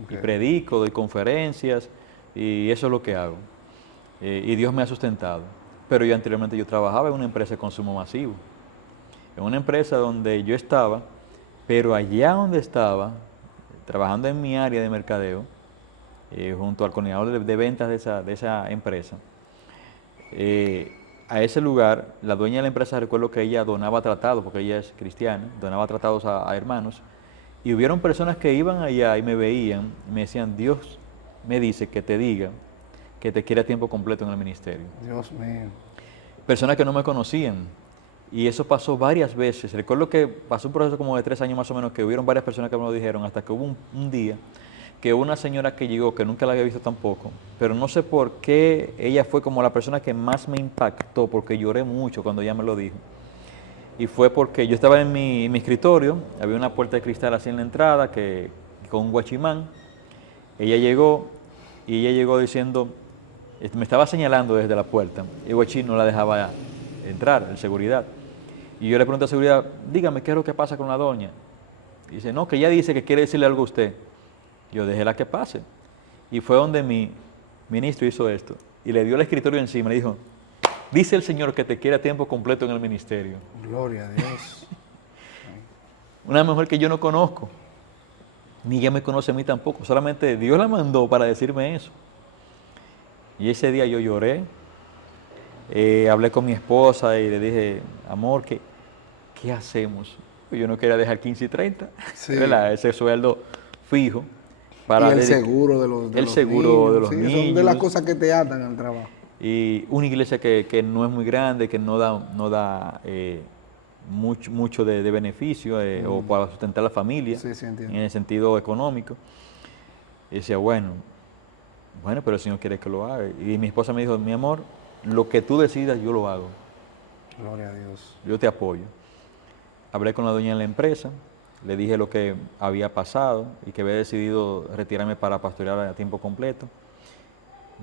Okay. Y predico, doy conferencias, y eso es lo que hago, y Dios me ha sustentado, pero yo anteriormente yo trabajaba en una empresa de consumo masivo, en una empresa donde yo estaba, pero allá donde estaba, trabajando en mi área de mercadeo, junto al coordinador de ventas de esa empresa, a ese lugar, la dueña de la empresa, recuerdo que ella donaba tratados, porque ella es cristiana, donaba tratados a hermanos, y hubieron personas que iban allá y me veían, y me decían, Dios me dice que te diga que te quiere a tiempo completo en el ministerio. Dios mío. Personas que no me conocían, y eso pasó varias veces. Recuerdo que pasó un proceso como de 3 años más o menos, que hubieron varias personas que me lo dijeron, hasta que hubo un día que una señora que llegó, que nunca la había visto tampoco, pero no sé por qué, ella fue como la persona que más me impactó, porque lloré mucho cuando ella me lo dijo. Y fue porque yo estaba en mi escritorio, había una puerta de cristal así en la entrada, con un guachimán. Ella llegó diciendo, me estaba señalando desde la puerta, y el guachín no la dejaba entrar, el seguridad. Y yo le pregunté a seguridad, dígame, ¿qué es lo que pasa con la doña? Y dice, no, que ella dice que quiere decirle algo a usted. Yo dejé la que pase. Y fue donde mi ministro hizo esto. Y le dio el escritorio encima y le dijo, dice el Señor que te quiere a tiempo completo en el ministerio. Gloria a Dios. Una mujer que yo no conozco, ni ella me conoce a mí tampoco. Solamente Dios la mandó para decirme eso. Y ese día yo lloré. Hablé con mi esposa y le dije, amor, ¿qué hacemos? Yo no quería dejar 15 y 30, Sí. ¿verdad? Ese sueldo fijo. Y el seguro de los el seguro de los niños. niños. Son de las cosas que te atan al trabajo. Y una iglesia que no es muy grande, que no da mucho de beneficio o para sustentar a la familia, Sí, entiendo. en el sentido económico. Y decía, bueno, pero el Señor quiere que lo haga. Y mi esposa me dijo, mi amor, lo que tú decidas yo lo hago, Gloria a Dios. yo te apoyo. Hablé con la dueña de la empresa, le dije lo que había pasado y que había decidido retirarme para pastorear a tiempo completo.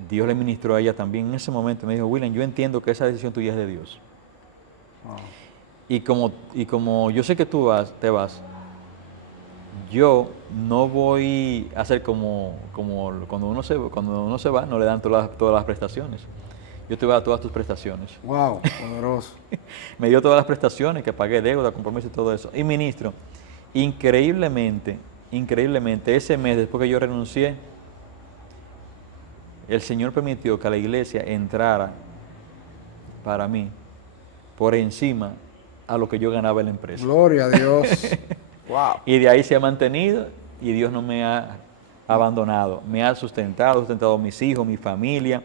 Dios le ministró a ella también en ese momento, me dijo, William, yo entiendo que esa decisión tuya es de Dios. Wow. Y como yo sé que tú te vas, yo no voy a hacer como cuando uno se va, no le dan todas las prestaciones. Yo te voy a dar todas tus prestaciones. Wow, poderoso. Me dio todas las prestaciones, que pagué deuda, compromiso y todo eso. Y ministro, increíblemente, ese mes después que yo renuncié, el Señor permitió que la iglesia entrara para mí por encima a lo que yo ganaba en la empresa. Gloria a Dios. Wow. Y de ahí se ha mantenido y Dios no me ha abandonado. Me ha sustentado a mis hijos, mi familia,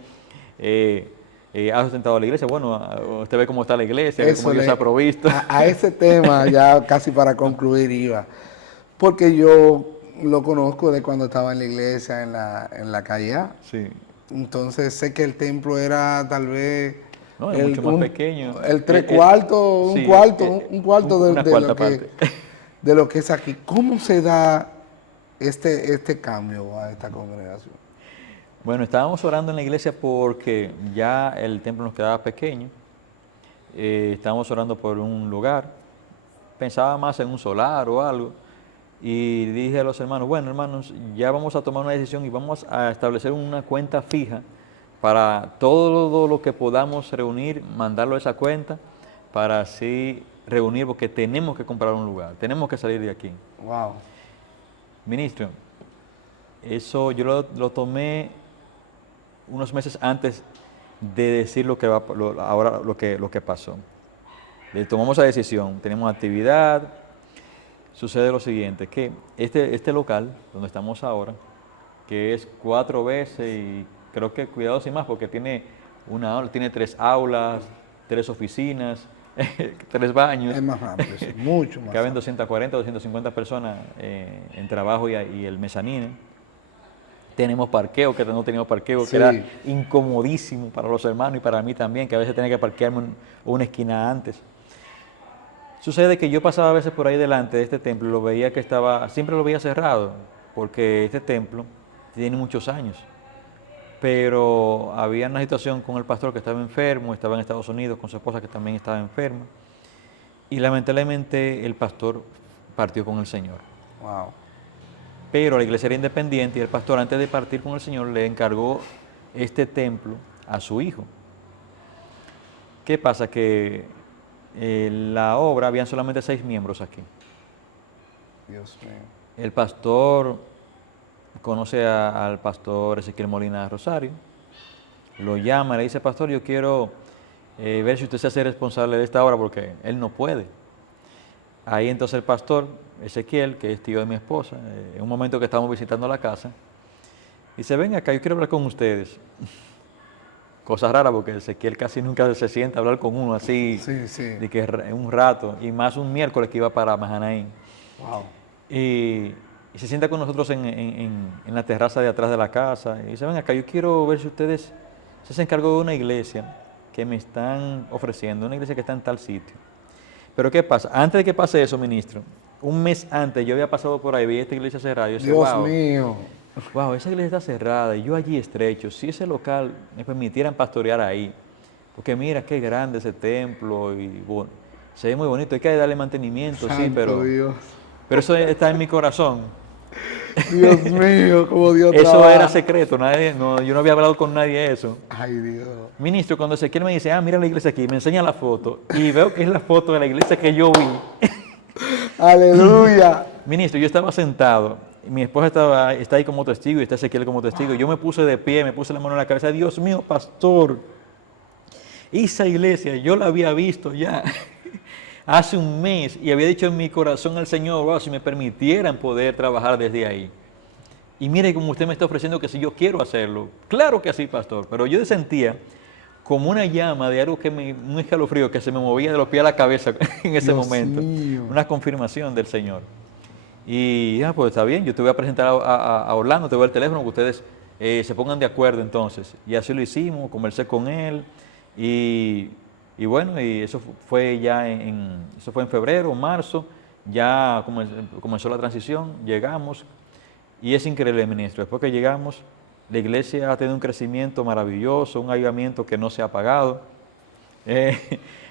ha sustentado a la iglesia. Bueno, usted ve cómo está la iglesia, ve cómo Dios ha provisto. A ese tema, ya casi para concluir, iba. Porque yo lo conozco de cuando estaba en la iglesia, en la calle A. Sí. Entonces sé que el templo era tal vez No, es mucho más pequeño. El tres cuartos, sí, un cuarto una cuarta parte. De lo que es aquí. ¿Cómo se da este cambio a esta congregación? Bueno, estábamos orando en la iglesia porque ya el templo nos quedaba pequeño. Estábamos orando por un lugar. Pensaba más en un solar o algo. Y dije a los hermanos, bueno hermanos, ya vamos a tomar una decisión y vamos a establecer una cuenta fija para todo lo que podamos reunir, mandarlo a esa cuenta para así reunir, porque tenemos que comprar un lugar, tenemos que salir de aquí. Wow. Ministro, eso yo lo tomé unos meses antes de decir lo que pasó. Le tomamos la decisión, tenemos actividad. Sucede lo siguiente, que este local donde estamos ahora, que es 4 veces y creo que cuidado sin más porque tiene tiene 3 aulas, 3 oficinas, 3 baños. Es más amplio, sí, mucho más Caben amplio. 240, 250 personas en trabajo y el mezanino. Tenemos parqueo, que no teníamos parqueo, Sí. que era incomodísimo para los hermanos y para mí también, que a veces tenía que parquearme una esquina antes. Sucede que yo pasaba a veces por ahí delante de este templo y lo veía que siempre lo veía cerrado, porque este templo tiene muchos años. Pero había una situación con el pastor que estaba enfermo, estaba en Estados Unidos con su esposa que también estaba enferma. Y lamentablemente el pastor partió con el Señor. Wow. Pero la iglesia era independiente y el pastor antes de partir con el Señor le encargó este templo a su hijo. ¿Qué pasa? Que la obra, habían solamente 6 miembros aquí. Dios mío. El pastor conoce al pastor Ezequiel Molina Rosario, lo llama, le dice, pastor, yo quiero ver si usted se hace responsable de esta obra porque él no puede. Ahí entonces el pastor Ezequiel, que es tío de mi esposa, en un momento que estábamos visitando la casa, dice, ven acá, yo quiero hablar con ustedes. Cosa rara porque Ezequiel casi nunca se sienta a hablar con uno así, Sí. de que un rato, y más un miércoles que iba para Mahanaín. Wow. Y se sienta con nosotros en la terraza de atrás de la casa y dice, ven acá, yo quiero ver si ustedes se hacen cargo de una iglesia que me están ofreciendo, una iglesia que está en tal sitio. Pero ¿qué pasa? Antes de que pase eso, ministro, un mes antes yo había pasado por ahí, vi esta iglesia cerrada, y yo decía, Dios mío. wow, esa iglesia está cerrada y yo allí estrecho, si ese local me permitieran pastorear ahí, porque mira qué grande ese templo y bueno, se ve muy bonito, hay que darle mantenimiento, sí, Santo Dios. pero eso está en mi corazón. Dios mío, cómo Dios Eso trabaja. era secreto, yo no había hablado con nadie de eso. Ay, Dios. Ministro, cuando Ezequiel me dice, mira la iglesia aquí, me enseña la foto y veo que es la foto de la iglesia que yo vi. Aleluya. Ministro, yo estaba sentado, y mi esposa está ahí como testigo y está Ezequiel como testigo. Yo me puse de pie, me puse la mano en la cabeza, Dios mío, pastor, esa iglesia yo la había visto ya hace un mes y había dicho en mi corazón al Señor, wow, si me permitieran poder trabajar desde ahí. Y mire como usted me está ofreciendo que si yo quiero hacerlo. Claro que sí, pastor, pero yo sentía como una llama de algo un escalofrío que se me movía de los pies a la cabeza en ese Dios momento. mío. Una confirmación del Señor. Y pues está bien, yo te voy a presentar a Orlando, te voy al teléfono, que ustedes se pongan de acuerdo entonces. Y así lo hicimos, conversé con él, Y, y bueno, y eso fue ya eso fue en febrero, marzo, ya comenzó la transición, llegamos, y es increíble, ministro, después que llegamos, la iglesia ha tenido un crecimiento maravilloso, un avivamiento que no se ha apagado.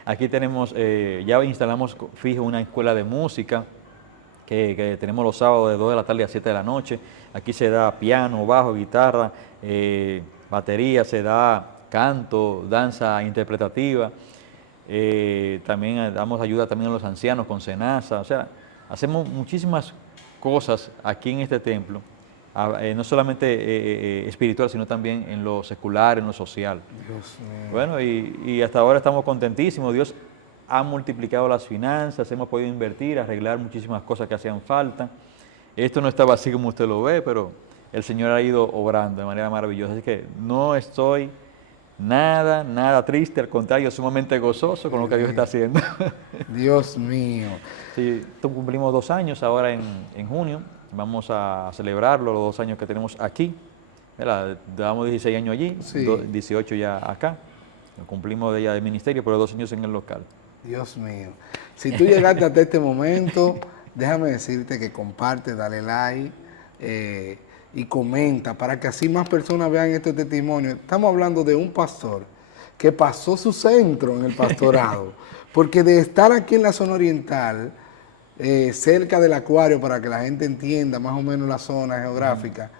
Aquí tenemos, ya instalamos fijo una escuela de música, que tenemos los sábados de 2 de la tarde a 7 de la noche. Aquí se da piano, bajo, guitarra, batería, se da canto, danza interpretativa. También damos ayuda también a los ancianos con cenaza. O sea, hacemos muchísimas cosas aquí en este templo, no solamente espiritual, sino también en lo secular, en lo social. Dios mío. Bueno, y hasta ahora estamos contentísimos. Dios ha multiplicado las finanzas, hemos podido invertir, arreglar muchísimas cosas que hacían falta. Esto no estaba así como usted lo ve, pero el Señor ha ido obrando de manera maravillosa. Así que no estoy nada triste, al contrario, sumamente gozoso con lo que Dios está haciendo. Dios mío. Sí, cumplimos 2 años ahora en junio, vamos a celebrarlo, los 2 años que tenemos aquí. Llevamos 16 años allí, Sí. 18 ya acá. Cumplimos ya de ministerio, pero 2 años en el local. Dios mío. Si tú llegaste hasta este momento, déjame decirte que comparte, dale like y comenta para que así más personas vean este testimonio. Estamos hablando de un pastor que pasó su centro en el pastorado, porque de estar aquí en la zona oriental, cerca del acuario, para que la gente entienda más o menos la zona geográfica,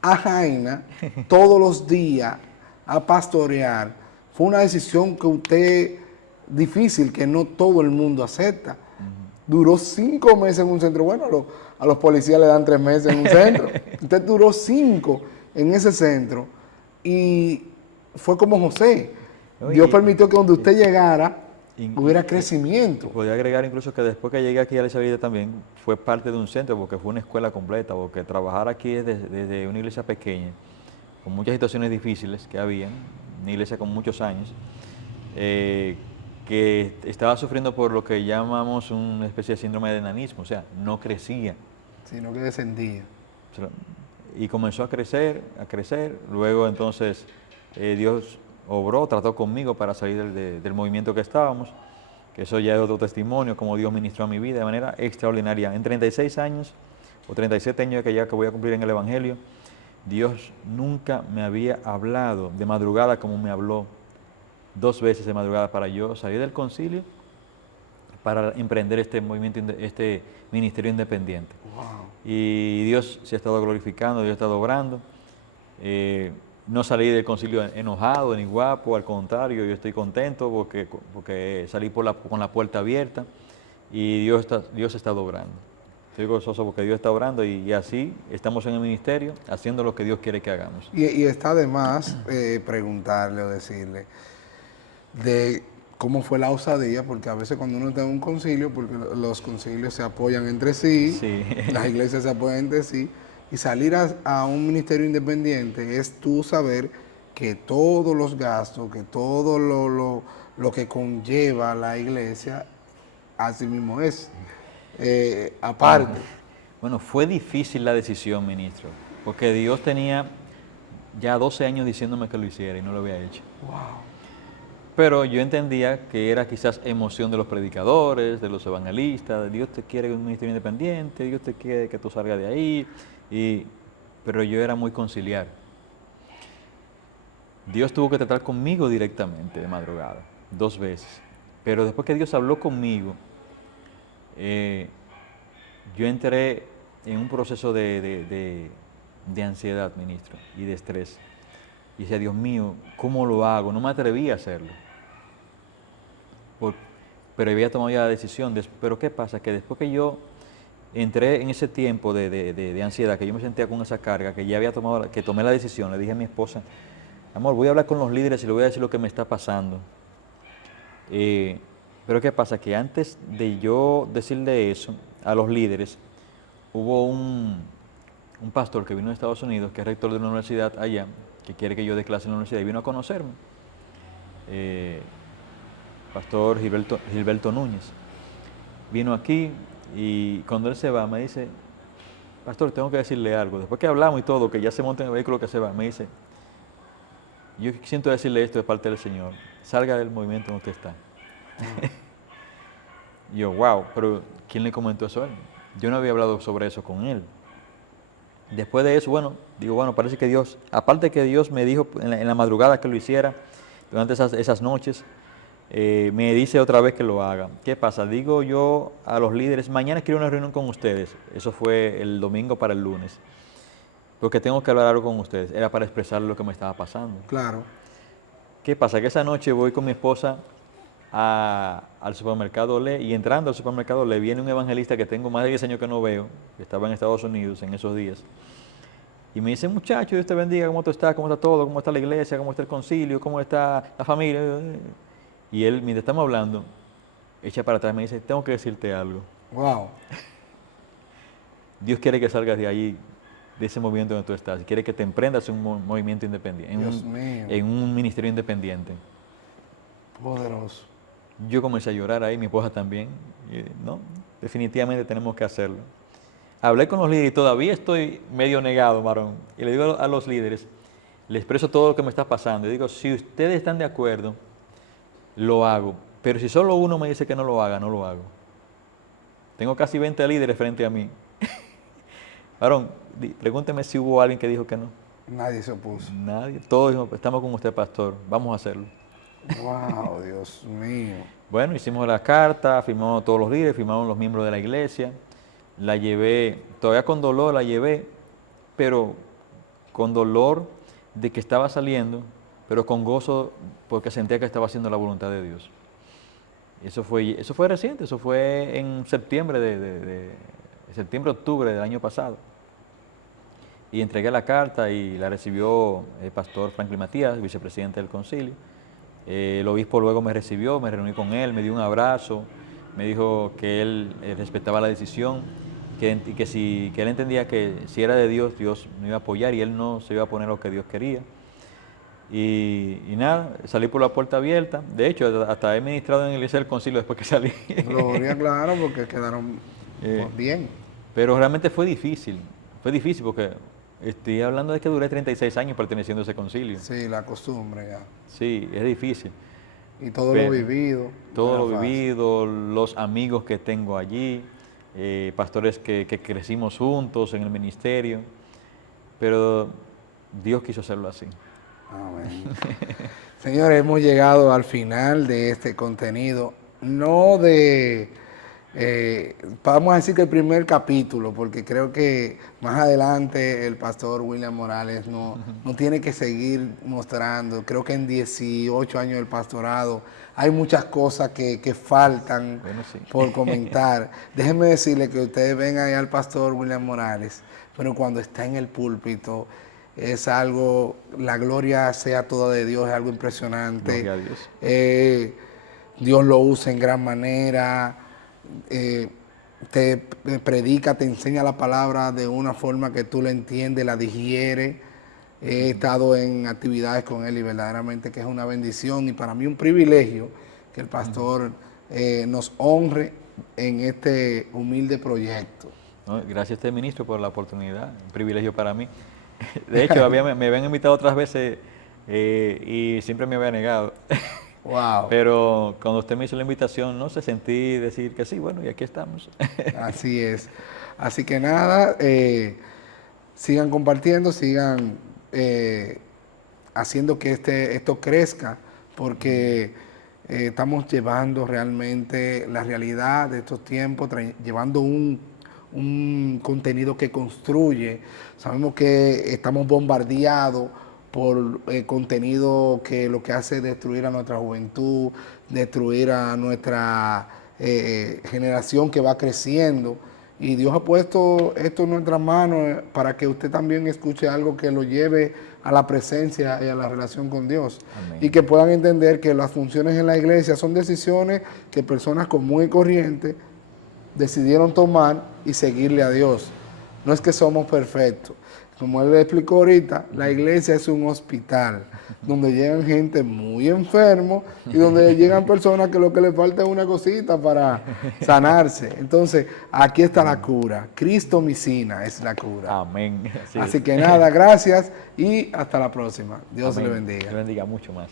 a Jaina todos los días a pastorear, fue una decisión que usted, difícil, que no todo el mundo acepta. Duró 5 meses en un centro. Bueno, a los policías le dan 3 meses en un centro. Usted duró 5 en ese centro y fue como José. Dios permitió que donde usted llegara hubiera crecimiento. Podría agregar incluso que después que llegué aquí a la Isabelita también fue parte de un centro, porque fue una escuela completa, porque trabajar aquí desde una iglesia pequeña, con muchas situaciones difíciles que había, una iglesia con muchos años, que estaba sufriendo por lo que llamamos una especie de síndrome de enanismo, o sea, no crecía. Sino que descendía. Y comenzó a crecer, luego entonces Dios obró, trató conmigo para salir del movimiento que estábamos, que eso ya es otro testimonio, como Dios ministró a mi vida de manera extraordinaria. En 36 años, o 37 años que voy a cumplir en el Evangelio, Dios nunca me había hablado de madrugada como me habló 2 veces de madrugada para yo salir del concilio para emprender este movimiento, este ministerio independiente. Wow. Y Dios se ha estado glorificando, Dios ha estado obrando. No salí del concilio enojado ni guapo, al contrario, yo estoy contento porque salí con la puerta abierta y Dios ha estado obrando. Estoy gozoso porque Dios está obrando y así estamos en el ministerio haciendo lo que Dios quiere que hagamos. Y está de más preguntarle o decirle de cómo fue la osadía, porque a veces cuando uno está en un concilio, porque los concilios se apoyan entre sí, Sí. las iglesias se apoyan entre sí, y salir a un ministerio independiente es tú saber que todos los gastos, que todo lo que conlleva la iglesia, así mismo es, aparte. Bueno, fue difícil la decisión, ministro, porque Dios tenía ya 12 años diciéndome que lo hiciera y no lo había hecho. Wow. Pero yo entendía que era quizás emoción de los predicadores, de los evangelistas, Dios te quiere un ministerio independiente, Dios te quiere que tú salgas de ahí, pero yo era muy conciliar. Dios tuvo que tratar conmigo directamente de madrugada, 2 veces. Pero después que Dios habló conmigo, yo entré en un proceso de ansiedad, ministro, y de estrés. Y decía, Dios mío, ¿cómo lo hago? No me atreví a hacerlo. Pero había tomado ya la decisión. Pero ¿qué pasa? Que después que yo entré en ese tiempo de ansiedad, que yo me sentía con esa carga, que ya había tomado, que tomé la decisión, le dije a mi esposa, amor, voy a hablar con los líderes y le voy a decir lo que me está pasando. Pero ¿qué pasa? Que antes de yo decirle eso a los líderes, hubo un pastor que vino de Estados Unidos, que es rector de una universidad allá, que quiere que yo dé clase en la universidad, y vino a conocerme. Pastor Gilberto Núñez. Vino aquí y cuando él se va me dice, pastor, tengo que decirle algo. Después que hablamos y todo, que ya se monta en el vehículo que se va, me dice, yo siento decirle esto de parte del Señor. salga del movimiento donde usted está. Y yo, wow, pero ¿quién le comentó eso a él? Yo no había hablado sobre eso con él. Después de eso, bueno, digo, bueno, parece que Dios, aparte que Dios me dijo en la madrugada que lo hiciera, durante esas noches, me dice otra vez que lo haga. ¿Qué pasa? Digo yo a los líderes, mañana quiero una reunión con ustedes. Eso fue el domingo para el lunes. Porque tengo que hablar algo con ustedes. Era para expresar lo que me estaba pasando. Claro. ¿Qué pasa? Que esa noche voy con mi esposa al supermercado Le, y entrando al supermercado Le viene un evangelista que tengo más de 10 años que no veo, que estaba en Estados Unidos en esos días. Y me dice, muchacho, Dios te bendiga, ¿cómo tú estás? ¿Cómo está todo? ¿Cómo está la iglesia? ¿Cómo está el concilio? ¿Cómo está la familia? Y él, mientras estamos hablando, echa para atrás y me dice, tengo que decirte algo. Wow. Dios quiere que salgas de ahí, de ese movimiento donde tú estás, y quiere que te emprendas en un movimiento independiente, Dios mío. en un ministerio independiente. Poderoso. Yo comencé a llorar ahí, mi esposa también. Y, no, definitivamente tenemos que hacerlo. Hablé con los líderes y todavía estoy medio negado, Marón. Y le digo a los líderes, le expreso todo lo que me está pasando. Y digo, si ustedes están de acuerdo, lo hago. Pero si solo uno me dice que no lo haga, no lo hago. Tengo casi 20 líderes frente a mí. Marón, pregúnteme si hubo alguien que dijo que no. Nadie se opuso. Nadie. Todos dijeron, estamos con usted, pastor. Vamos a hacerlo. Wow, Dios mío. Bueno, hicimos la carta, firmamos todos los líderes, firmaron los miembros de la iglesia. La llevé, todavía con dolor la llevé, pero con dolor de que estaba saliendo, pero con gozo porque sentía que estaba haciendo la voluntad de Dios. Eso fue reciente, eso fue en septiembre, octubre del año pasado. Y entregué la carta y la recibió el pastor Franklin Matías, vicepresidente del concilio. El obispo luego me recibió, me reuní con él, me dio un abrazo, me dijo que él respetaba la decisión, que él entendía que si era de Dios, Dios me iba a apoyar y él no se iba a poner lo que Dios quería. Y nada, salí por la puerta abierta. De hecho, hasta he ministrado en la iglesia del concilio después que salí. Gloria, claro, porque quedaron bien. Pero realmente fue difícil porque estoy hablando de que duré 36 años perteneciendo a ese concilio. Sí, la costumbre ya. Sí, es difícil. Y todo lo vivido. Todo lo vivido, los amigos que tengo allí, pastores que crecimos juntos en el ministerio, pero Dios quiso hacerlo así. Amén. Señores, hemos llegado al final de este contenido, no de, vamos a decir que el primer capítulo, porque creo que más adelante el pastor William Morales no tiene que seguir mostrando. Creo que en 18 años del pastorado hay muchas cosas que faltan por comentar. Déjenme decirle que ustedes ven ahí al pastor William Morales, pero cuando está en el púlpito es algo, la gloria sea toda de Dios, es algo impresionante. Gloria a Dios. Dios lo usa en gran manera, te predica, te enseña la palabra de una forma que tú la entiendes, la digieres. He estado en actividades con él y verdaderamente que es una bendición y para mí un privilegio que el pastor nos honre en este humilde proyecto. No, gracias a usted, ministro, por la oportunidad, un privilegio para mí. De hecho, me habían invitado otras veces y siempre me había negado. Wow. Pero cuando usted me hizo la invitación, no sé, sentí decir que sí, bueno, y aquí estamos. Así es. Así que nada, sigan compartiendo, sigan haciendo que esto crezca, porque estamos llevando realmente la realidad de estos tiempos, llevando un contenido que construye. Sabemos que estamos bombardeados por contenido que lo que hace es destruir a nuestra juventud, destruir a nuestra generación que va creciendo. Y Dios ha puesto esto en nuestras manos para que usted también escuche algo que lo lleve a la presencia y a la relación con Dios. Amén. Y que puedan entender que las funciones en la iglesia son decisiones que personas comunes y corrientes decidieron tomar y seguirle a Dios. No es que somos perfectos. Como él le explicó ahorita, la iglesia es un hospital donde llegan gente muy enfermo y donde llegan personas que lo que les falta es una cosita para sanarse. Entonces, aquí está la cura. Cristo Micina es la cura. Amén. Así que nada, gracias y hasta la próxima. Dios le bendiga. Le bendiga mucho más.